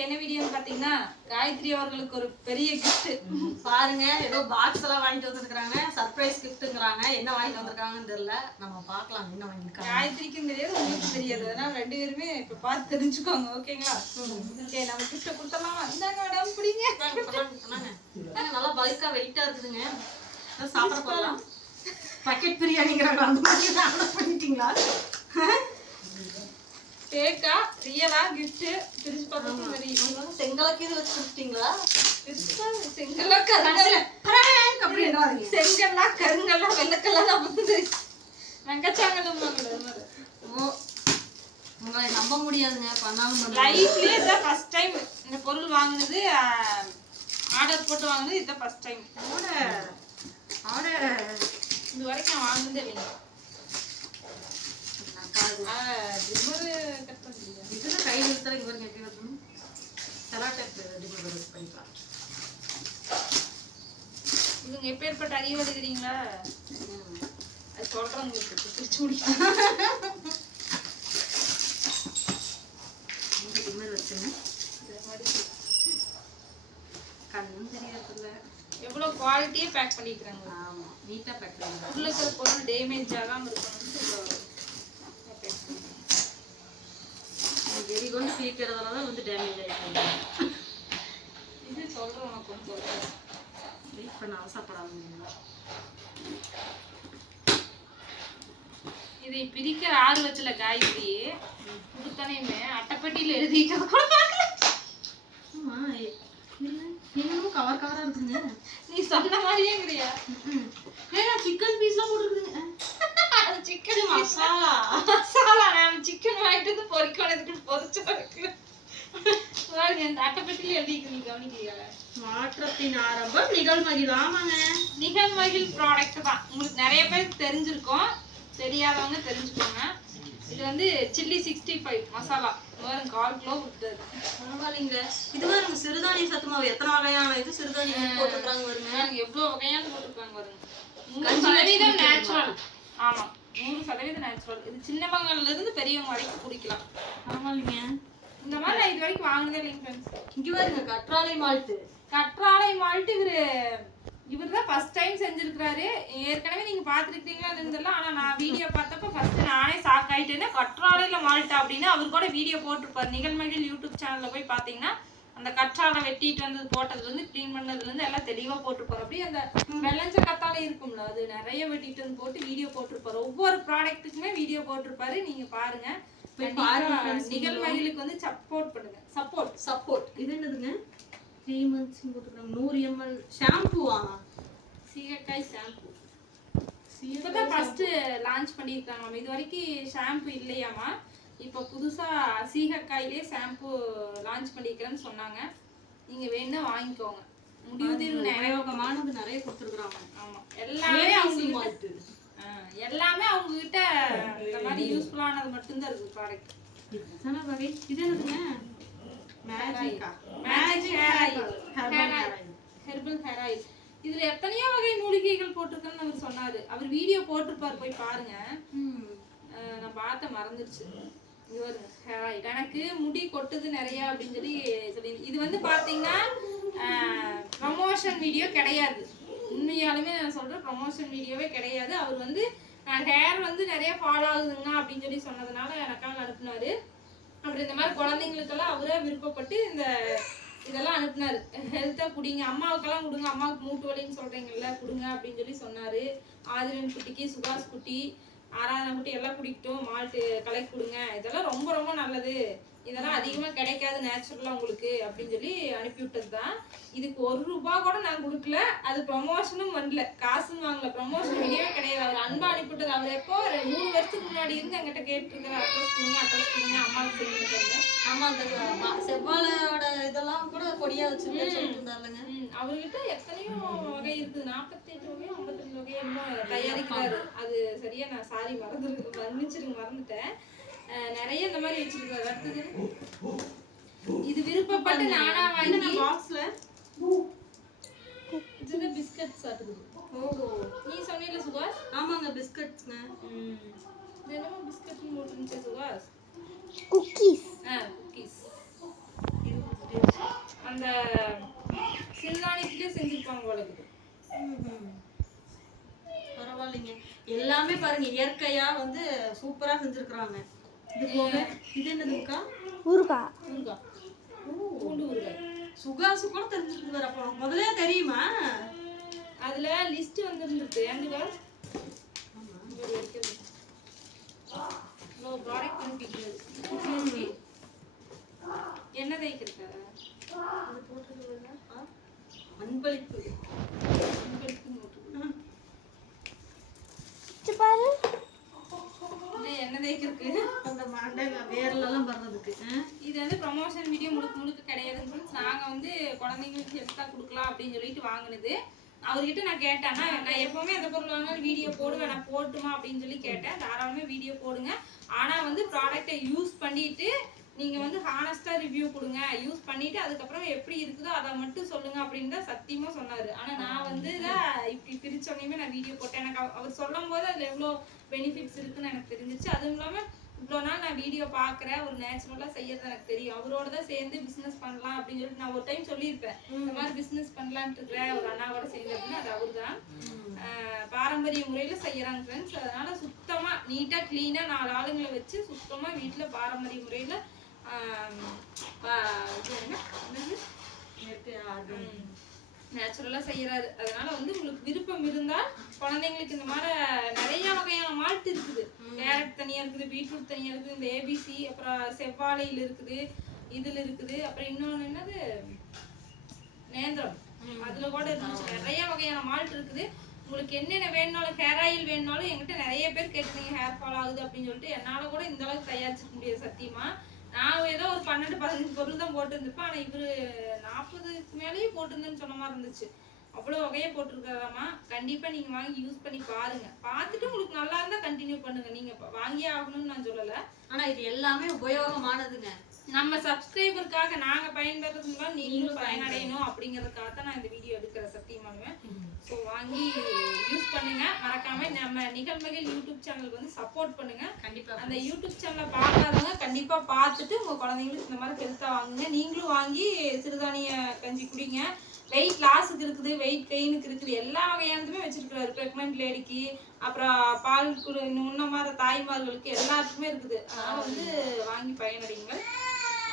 இன்னைக்கு என்ன வீடியோன்னு பாத்தீங்கன்னா காயத்ரி அவர்களுக்கு ஒரு பெரிய கிஃப்ட் பாருங்க ஏதோ பாக்ஸ் எல்லாம் வாங்கிட்டு வந்திருக்காங்க சர்ப்ரைஸ் கிஃப்ட்ங்கறாங்க என்ன வாங்கிட்டு வந்திருக்காங்கன்னு தெரியல. நம்ம பார்க்கலாம் என்ன வாங்கிருக்காங்க காயத்ரிக்கும் தெரியாது உங்களுக்கும் தெரியாது. அதனால ரெண்டு பேருமே இப்ப பார்த்து தெரிஞ்சுக்கோங்க ஓகேங்களா? ஓகே நம்ம கிஃப்ட் கொடுத்தலாம் இந்தாங்க மேடம் பிடிங்க நல்லா பல்கா வெயிட்டா இருக்குதுங்க. சாப்பிட போகலாம் பக்கெட் பிரியாணிங்கிறாங்க அந்த மாதிரி ஆர்டர் பண்ணிட்டீங்களா? கேக்கா ரியலா கிஃப்ட் பிரிச்சு பார்த்தா உங்களுக்கு செங்கலக்கு இது வச்சு கொடுத்தீங்களா செங்கல்லா கருங்கல்ல. அப்படி செங்கல்லா கருங்கல்லா வெள்ளக்கல்லா வந்து அது மாதிரி ஓ உங்களை நம்ப முடியாதுங்க. பண்ணாலும். லைஃப்லயே இதான் ஃபர்ஸ்ட் டைம் இந்த பொருள் வாங்குனது ஆர்டர் போட்டு வாங்குனது இதான் ஃபர்ஸ்ட் டைம் ஆர்டர் ஆர்டர் இது வரைக்கும் வாங்குனதே இல்லைங்க இழுத்தா இங்க பாருங்க எப்படி வரணும் செலாட்டப் டிமர் வச்சு பண்ணிக்கலாம். இவங்க எப்பேற்பட்ட அறிவு எடுக்கிறீங்களா ம். அது சொல்றேன் உங்களுக்கு பிரிச்சு முடியும் டிமர் வச்சுங்க. கண்ணும் தெரியறதில்ல எவ்வளவு குவாலிட்டியே பேக் பண்ணிக்கிறாங்க. ஆமா நீட்டா பேக் பண்ணுங்க உள்ள இருக்கிற பொருள் டேமேஜ் ஆகாம இருக்கணும்னு இவ்வளவு pack பண்ணி. வெறி கொண்டு பிரிக்கிறதுனால தான் வந்து டேமேஜ் ஆயிடுச்சு இது சொல்றேன் உனக்கு சொல்றேன் வெயிட் பண்ண அவசரப்படாதீங்க இதை பிரிக்கிற ஆறு வச்சுல காயத்ரி கொடுத்தனையுமே அட்டைப்பெட்டியில எழுதிட்டு கூட பார்க்கல. என்னமோ கவர் கவரா இருக்குங்க. நீ சொன்ன மாதிரியே கிடையா ஏன்னா சிக்கன் பீஸ்லாம் போட்டுருக்குதுங்க அது சிக்கன் மசாலா மசாலா நான் சிக்கன் வாங்கிட்டு வந்து பொறிக்கொண்டதுக்கு பொறிச்சு இருக்கு பாருங்க அட்டைப்பெட்டியில எழுதிக்கு நீ கவனிக்கிறியா மாற்றத்தின் ஆரம்பம் நிகழ்மகிழ். ஆமாங்க. நிகழ்மகிழ் ப்ராடக்ட் தான். உங்களுக்கு நிறைய பேருக்கு தெரிஞ்சிருக்கும். தெரியாதவங்க தெரிஞ்சுக்கோங்க. இது வந்து சில்லி சிக்ஸ்டி ஃபைவ் மசாலா. வரும் கால் கிலோ கொடுத்தது. பரவாயில்லைங்க. இது பாருங்க சிறுதானிய சத்து மாவு. எத்தனை வகையான இது சிறுதானியம் போட்டுருக்காங்க பாருங்க. பாருங்க எவ்வளவு வகையான போட்டிருக்காங்க பாருங்க. நூறு சதவீதம் நேச்சுரல் ஆமா. நூறு சதவீதம் நேச்சுரல் இது சின்னவங்கள்ல இருந்து பெரியவங்க வரைக்கும் குடிக்கலாம். பரவாயில்லைங்க. இந்த மாதிரி நான் இது வரைக்கும் வாங்கினதே இல்லைங்க ஃப்ரெண்ட்ஸ் இங்க பாருங்க கற்றாழை மால்ட்டு. கற்றாழை மால்ட் இவரு இவர் தான் ஃபர்ஸ்ட் டைம் செஞ்சிருக்கிறாரு. ஏற்கனவே நீங்க பாத்துருக்கீங்களான்னு இருந்தல ஆனா நான் வீடியோ பார்த்தப்ப ஃபர்ஸ்ட் நானே ஷாக் ஆயிட்டேன்னா கற்றாழையில மால்ட் அப்படின்னு அவர் கூட வீடியோ போட்டிருப்பாரு. நிகழ்மகிழ் யூடியூப் சேனல்ல போய் பாத்தீங்கன்னா அந்த கற்றாழை வெட்டிட்டு வந்தது போட்டதுல இருந்து க்ளீன் பண்ணதுல இருந்து எல்லாம் தெளிவா போட்டிருப்பாரு. அப்படியே அந்த வெள்ளஞ்ச கத்தாழை இருக்கும்ல அது நிறைய வெட்டிட்டு வந்து போட்டு வீடியோ போட்டிருப்பாரு. ஒவ்வொரு ப்ராடக்ட்டுக்குமே வீடியோ போட்டிருப்பாரு. நீங்க பாருங்க. போய் பாருங்க வந்து சப்போர்ட் பண்ணுங்க. சப்போர்ட் சப்போர்ட் இது என்னதுங்க? த்ரீ மந்த்ஸ் போட்டுருக்காங்க. நூறு எம்எல் ஷாம்புவா சீகக்காய் ஷாம்பு இப்பதான் ஃபர்ஸ்ட் லான்ச் பண்ணியிருக்காங்க இது வரைக்கும் ஷாம்பு இல்லையாமா இப்போ புதுசா சீகக்காயிலே ஷாம்பு லான்ச் பண்ணியிருக்கிறேன்னு சொன்னாங்க. நீங்க வேணா வாங்கிக்கோங்க. முடிவுதீர்வு நிறைய நிறைய கொடுத்துருக்குறாங்க. ஆமா. எல்லாமே அவங்க கிட்ட ஆ, எல்லாமே அவங்க கிட்ட இந்த மாதிரி யூஸ்ஃபுல்லானது மட்டும்தான் இருக்கு ப்ராடக்ட் இது என்னதுங்க? மேஜிக்கா magic hair oil herbal hair oil hair இதுல எத்தனையோ வகை மூலிகைகள் போட்டிருக்குன்னு அவர் சொன்னாரு. அவர் வீடியோ போட்டிருப்பாரு போய் பாருங்க. நான் பார்த்த மறந்துடுச்சு இவர் oil. எனக்கு முடி கொட்டுது நிறைய அப்படின்னு சொல்லி சொல்லி இது வந்து பாத்தீங்கன்னா ப்ரமோஷன் வீடியோ கிடையாது. உண்மையாலுமே நான் சொல்றேன் ப்ரமோஷன் வீடியோவே கிடையாது. அவர் வந்து ஹேர் வந்து நிறைய ஃபால் ஆகுதுங்க அப்படின்னு சொல்லி சொன்னதுனால எனக்காக அனுப்புனாரு. அப்புறம் இந்த மாதிரி குழந்தைங்களுக்கெல்லாம் அவரே விருப்பப்பட்டு இந்த இதெல்லாம் அனுப்புனாரு. ஹெல்த்தாக குடிங்க அம்மாவுக்கெல்லாம் கொடுங்க அம்மாவுக்கு மூட்டு வலின்னு சொல்கிறீங்கல்ல கொடுங்க அப்படின்னு சொல்லி சொன்னார். ஆதிரன் குட்டிக்கு சுபாஷ் குட்டி ஆறாவது குட்டி எல்லாம் குடிக்கட்டும் மால்ட்டு கலக்கி கொடுங்க. இதெல்லாம் ரொம்ப ரொம்ப நல்லது. இதெல்லாம் அதிகமாக கிடைக்காது நேச்சுரலாக உங்களுக்கு அப்படின்னு சொல்லி அனுப்பி விட்டது தான் இதுக்கு ஒரு ரூபா கூட நான் கொடுக்கல. அது ப்ரொமோஷனும் வரல. காசும் வாங்கல. ப்ரொமோஷன் வீடியோவே கிடையாது. அவர் அன்பாக அனுப்பிவிட்டது. அவர் எப்போ? ஒரு மூணு வருஷத்துக்கு முன்னாடி இருந்து எங்கிட்ட கேட்டுருக்கிற அட்ரஸ் கொடுங்க அட்ரஸ் கொடுங்க. ஆமா அந்த செவ்வாழையோட இதெல்லாம் கூட கொடியா வச்சிருக்கேன்னு சொல்லிட்டு இருந்தாருங்க அவர்கிட்ட எத்தனையோ வகை இருக்குது. நாற்பத்தி எட்டு வகையோ ஐம்பத்தி ரெண்டு வகையோ தயாரிக்கிறாரு அது சரியா நான் சாரி மறந்துருக்கு மன்னிச்சிருங்க மறந்துட்டேன். நிறைய இந்த மாதிரி வச்சிருக்காரு. அடுத்தது இது விருப்பப்பட்டு நானா வாங்கி பாக்ஸ்ல இதுதான் பிஸ்கட் சாப்பிடுது ஓஹோ. நீ சொன்னீல சுபாஷ்? ஆமாங்க பிஸ்கட்ஸ்ங்க. ம். இது என்னமோ பிஸ்கட்னு போட்டுருந்துச்சு சுபாஷ்? குக்கீஸ் ஆ. அந்த சில்லானிக்கிட்டே செஞ்சுருப்பாங்க போல பரவாயில்லைங்க. எல்லாமே பாருங்க இயற்கையா வந்து சூப்பரா செஞ்சிருக்கிறாங்க. இது போக இது என்னதுக்கா ஊருக்கா ஊருக்கா பூண்டு ஊருக்காய் சுகாசு கூட தெரிஞ்சிருக்குது அப்போ. முதல்ல தெரியுமா? அதுல லிஸ்ட் வந்துருந்துருக்கு ஏண்டுக்கா ப்ராடக்ட் அனுப்பிக்கிறது ப்ரமோஷன் வீடியோ முழுக்க முழுக்க கிடையாது ஃப்ரெண்ட்ஸ் நாங்கள் வந்து குழந்தைங்களுக்கு ஹெல்த்தாக கொடுக்கலாம் அப்படின்னு சொல்லிட்டு வாங்கினது. அவர்கிட்ட நான் கேட்டேன் நான் எப்போவுமே எந்த பொருள் வாங்கினாலும் வீடியோ போடுவேன் நான் போட்டுமா அப்படின்னு சொல்லி கேட்டேன். தாராளமாக வீடியோ போடுங்க. ஆனால் வந்து ப்ராடக்டை யூஸ் பண்ணிட்டு நீங்கள் வந்து ஹானஸ்ட்டாக ரிவ்யூ கொடுங்க. யூஸ் பண்ணிவிட்டு அதுக்கப்புறம் எப்படி இருக்குதோ அதை மட்டும் சொல்லுங்கள் அப்படின்னு தான் சத்தியமாக சொன்னார். ஆனால் நான் வந்து தான் இப்படி பிரிச்சோடனே நான் வீடியோ போட்டேன். எனக்கு அவர் சொல்லும் போது அதில் எவ்வளோ பெனிஃபிட்ஸ் இருக்குன்னு எனக்கு தெரிஞ்சிச்சு அதுவும் இல்லாமல் இவ்வளோ நாள் நான் வீடியோ பார்க்குறேன் ஒரு நேச்சுரலாக செய்யறது எனக்கு தெரியும். அவரோட தான் சேர்ந்து பிஸ்னஸ் பண்ணலாம் அப்படின்னு சொல்லிட்டு நான் ஒரு டைம் சொல்லியிருப்பேன். இந்த மாதிரி பிஸ்னஸ் பண்ணலான்ட்டு இருக்கிறேன் ஒரு அண்ணாவோட சேர்ந்து அப்படின்னு அது அவர் தான் பாரம்பரிய முறையில் செய்யறாங்க ஃப்ரெண்ட்ஸ் அதனால சுத்தமாக நீட்டாக க்ளீனாக நாலு ஆளுங்களை வச்சு சுத்தமாக வீட்டில் பாரம்பரிய முறையில் அது நேச்சுரலாக செய்யறாரு. அதனால வந்து உங்களுக்கு விருப்பம் இருந்தால் குழந்தைங்களுக்கு இந்த மாதிரி நிறைய வகையான மால்ட் இருக்குது. கேரட் தனியா இருக்குது பீட்ரூட் தனியா இருக்குது இந்த ஏபிசி அப்புறம் செவ்வாழையில் இருக்குது இதுல இருக்குது. அப்புறம் இன்னொன்று என்னது? நேந்திரம். அதுல கூட இருந்துச்சு. நிறைய வகையான மால்ட் இருக்குது. உங்களுக்கு என்னென்ன வேணுனாலும் ஹேர் ஆயில் வேணுனாலும் என்கிட்ட நிறைய பேர் கேட்டிருந்தீங்க ஹேர் ஃபால் ஆகுது அப்படின்னு சொல்லிட்டு. என்னால கூட இந்த அளவுக்கு தயாரிச்சிக்க முடியாது சத்தியமா. நான் ஏதோ ஒரு பன்னெண்டு பதினஞ்சு பொருள் தான் போட்டு இருந்திருப்பேன் ஆனா இவரு நாற்பதுக்கு மேலேயே போட்டிருந்தேன்னு சொன்ன மாதிரி இருந்துச்சு. அவ்வளோ வகையை போட்டிருக்காராமா? கண்டிப்பா நீங்க வாங்கி யூஸ் பண்ணி பாருங்க. பார்த்துட்டு உங்களுக்கு நல்லா இருந்தா கண்டினியூ பண்ணுங்க. நீங்க ப- வாங்கியே ஆகணும்னு நான் சொல்லல. ஆனா இது எல்லாமே உபயோகமானதுங்க. நம்ம சப்ஸ்கிரைபருக்காக நாங்க பயன்பெறதுக்கு முன்னாடி நீங்களும் பயனடையணும் அப்படிங்கறதுக்காக தான் நான் இந்த வீடியோ எடுக்கிறேன் சத்தியமானுவேன் ஸோ வாங்கி பண்ணுங்க. மறக்காம நம்ம நிகழ்மகள் யூடியூப் சேனலுக்கு வந்து சப்போர்ட் பண்ணுங்க. கண்டிப்பா. அந்த யூடியூப் சேனலை பார்க்காதவங்க கண்டிப்பா பார்த்துட்டு உங்க குழந்தைங்களுக்கு இந்த மாதிரி ஹெல்த்தா வாங்குங்க. நீங்களும் வாங்கி சிறுதானிய கஞ்சி குடிங்க. வெயிட் லாஸுக்கு இருக்குது வெயிட் கெயினுக்கு இருக்குது. எல்லா வகையானதுமே வச்சிருக்கிறாரு ப்ரெக்னென்ட் லேடிக்கு அப்புறம் பால் குடு முன்ன மாதிரி தாய்மார்களுக்கு எல்லாத்துக்குமே இருக்குது. அதனால வந்து வாங்கி பயனடையுங்கள்.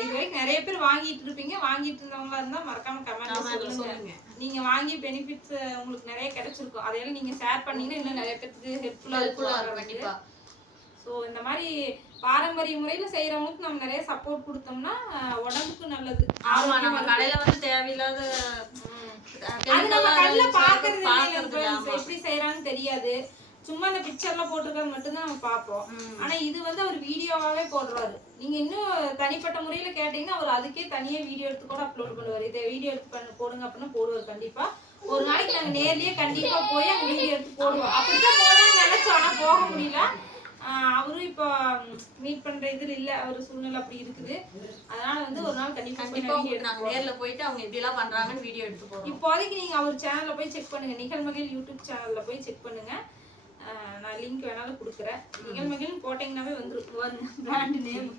இது வரைக்கும் நிறைய பேர் வாங்கிட்டு இருப்பீங்க. வாங்கிட்டு இருந்தவங்களா இருந்தா மறக்காம கமெண்ட் சொல்லுங்க. நீங்க வாங்கி பெனிஃபிட்ஸ் உங்களுக்கு நிறைய கிடைச்சிருக்கும். அதையெல்லாம் நீங்க ஷேர் பண்ணீங்கன்னா இன்னும் நிறைய பேருக்கு ஹெல்ப்ஃபுல்லா இருக்கும் கண்டிப்பா. ஸோ இந்த மாதிரி பாரம்பரிய முறையில செய்யறவங்களுக்கு நம்ம நிறைய சப்போர்ட் கொடுத்தோம்னா உடம்புக்கு நல்லது. ஆமா நம்ம கடையில வந்து தேவையில்லாத. அது நம்ம கண்ணுல பாக்குறது. எப்படி செய்யறாங்கன்னு தெரியாது. சும்மா இந்த பிக்சர்ல போட்டிருக்கிறது மட்டும்தான் நம்ம பார்ப்போம். ஆனா இது வந்து அவர் வீடியோவாவே போடுறாரு நீங்க இன்னும் தனிப்பட்ட முறையில கேட்டீங்கன்னா அவர் அதுக்கே தனியா வீடியோ எடுத்து கூட அப்லோட் பண்ணுவாரு. இதை வீடியோ எடுத்து பண்ணு போடுங்க அப்படின்னா போடுவார் கண்டிப்பா. ஒரு நாளைக்கு நாங்க நேர்லயே கண்டிப்பா போய் அங்க வீடியோ எடுத்து போடுவோம். அப்படிதான் போடலாம்னு நினைச்சோம் ஆனா போக முடியல. அவரும் இப்போ மீட் பண்ற இதுல இல்ல. அவர் சூழ்நிலை அப்படி இருக்குது. அதனால வந்து ஒரு நாள் கண்டிப்பா கண்டிப்பா நாங்க நேர்ல போயிட்டு அவங்க எப்படி எல்லாம் பண்றாங்கன்னு வீடியோ எடுத்து போறோம் இப்போதைக்கு நீங்க அவர் சேனல்ல போய் செக் பண்ணுங்க. நிகழ்மகிழ் யூடியூப் சேனல்ல போய் செக் பண்ணுங்க. லிங்க் வேணாலும் கொடுக்குறேன். நிகழ்மகிழ்னு போட்டீங்கன்னாவே வந்துரும். வருங்க. பிராண்ட் நேம்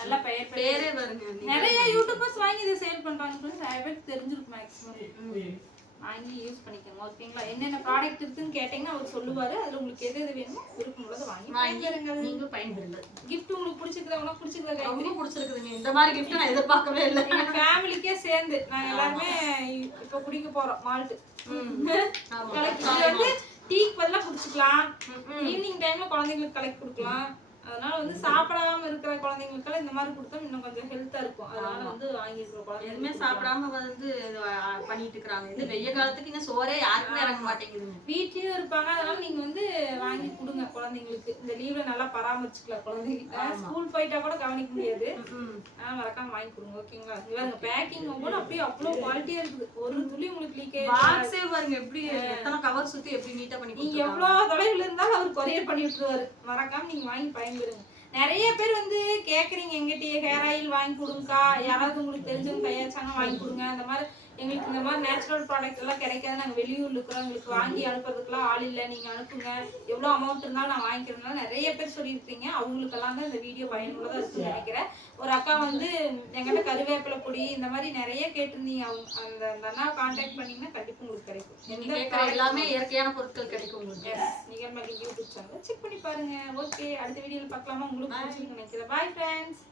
நல்லா பெயர் பேரே பாருங்க நிறைய யூடியூபர்ஸ் வாங்கி இதை சேல் பண்றாங்க friends. நிறைய பேருக்கு தெரிஞ்சிருக்கும் மேக்ஸிமம் வாங்கி யூஸ் பண்ணிக்கோங்க ஓகேங்களா? என்னென்ன ப்ராடக்ட் இருக்குன்னு கேட்டீங்கன்னா அவர் சொல்லுவாரு. அதுல உங்களுக்கு எது எது வேணுமோ விருப்பம் உள்ளதை வாங்கி வாங்கிடுங்க நீங்களும் பயன்பெறுங்க கிஃப்ட் உங்களுக்கு பிடிச்சிருக்கா உனக்கு பிடிச்சிருக்கா ரொம்ப பிடிச்சிருக்குதுங்க. இந்த மாதிரி gift நான் எதிர்பார்க்கவே இல்லை. எங்க ஃபேமிலிக்கே சேர்ந்து. நாங்க எல்லாருமே இப்ப குடிக்க போறோம். மால்ட் ஆமா கலக்கி. வந்து டீக்கு பதிலா குடிச்சுக்கலாம். ஈவினிங் டைம்ல குழந்தைங்களுக்கு கலக்கி கொடுக்கலாம். அதனால வந்து சாப்பிடாம இருக்கிற குழந்தைங்களுக்கெல்லாம் இந்த மாதிரி கொடுத்தா இன்னும் கொஞ்சம் ஹெல்த்தா இருக்கும். அதனால வந்து வாங்கி இருக்கிற எதுவுமே குழந்தைங்க சாப்பிடாம வந்து பண்ணிட்டு இருக்காங்க இந்த வெய்ய காலத்துக்கு இன்னும் சோறே யாருக்குமே இறங்க மாட்டேங்குதுங்க. வீட்லயும் இருப்பாங்க. அதனால நீங்க வந்து வாங்கி கொடுங்க குழந்தைங்களுக்கு. இந்த லீவ்ல நல்லா பராமரிச்சுக்கலாம் குழந்தைகிட்ட. ஸ்கூல் போயிட்டா கூட கவனிக்க முடியாது. அதனால மறக்காம வாங்கி கொடுங்க. ஓகேங்களா? இவங்க பேக்கிங் ஒவ்வொரு அப்படியே அவ்வளோ குவாலிட்டியா இருக்குது. ஒரு துளி உங்களுக்கு லீக்கேஜ் பாக்ஸே பாருங்க எப்படி எத்தனை கவர் சுத்தி எப்படி நீட்டா பண்ணி நீங்க எவ்வளவு தொலைவில் இருந்தாலும் அவர் கொரியர் பண்ணி விட்டுருவாரு. மறக்காம நீங்க வாங்கி பயன்பெறுங்க நிறைய பேர் வந்து கேக்குறீங்க எங்கிட்டயே ஹேர் ஆயில் வாங்கி கொடுங்கக்கா. யாராவது உங்களுக்கு தெரிஞ்சவங்க தயாரிச்சாங்க வாங்கி கொடுங்க. அந்த மாதிரி எங்களுக்கு இந்த மாதிரி நேச்சுரல் ப்ராடக்ட் எல்லாம் கிடைக்காது. நாங்கள் வெளியூர்ல இருக்கிறோம். எங்களுக்கு வாங்கி அனுப்புறதுக்குலாம் ஆள் இல்லை. நீங்கள் அனுப்புங்க. எவ்வளோ அமௌண்ட் இருந்தாலும் நான் வாங்கிக்கிறதுனால நிறைய பேர் சொல்லியிருக்கீங்க அவங்களுக்கெல்லாம் தான் இந்த வீடியோ பயனுள்ளதாக இருக்குன்னு நினைக்கிறேன். ஒரு அக்கா வந்து எங்கிட்ட கருவேப்பிலை பொடி இந்த மாதிரி நிறைய கேட்டிருந்தீங்க. அவங்க அந்த அந்த அண்ணா கான்டாக்ட் பண்ணீங்கன்னா கண்டிப்பாக உங்களுக்கு கிடைக்கும். எல்லாமே இயற்கையான பொருட்கள் கிடைக்கும் உங்களுக்கு. நீங்கள் மகி யூடியூப் சேனல் செக் பண்ணி பாருங்க. ஓகே அடுத்த வீடியோவில் பார்க்கலாமா? உங்களுக்கு நினைக்கிறேன். Bye friends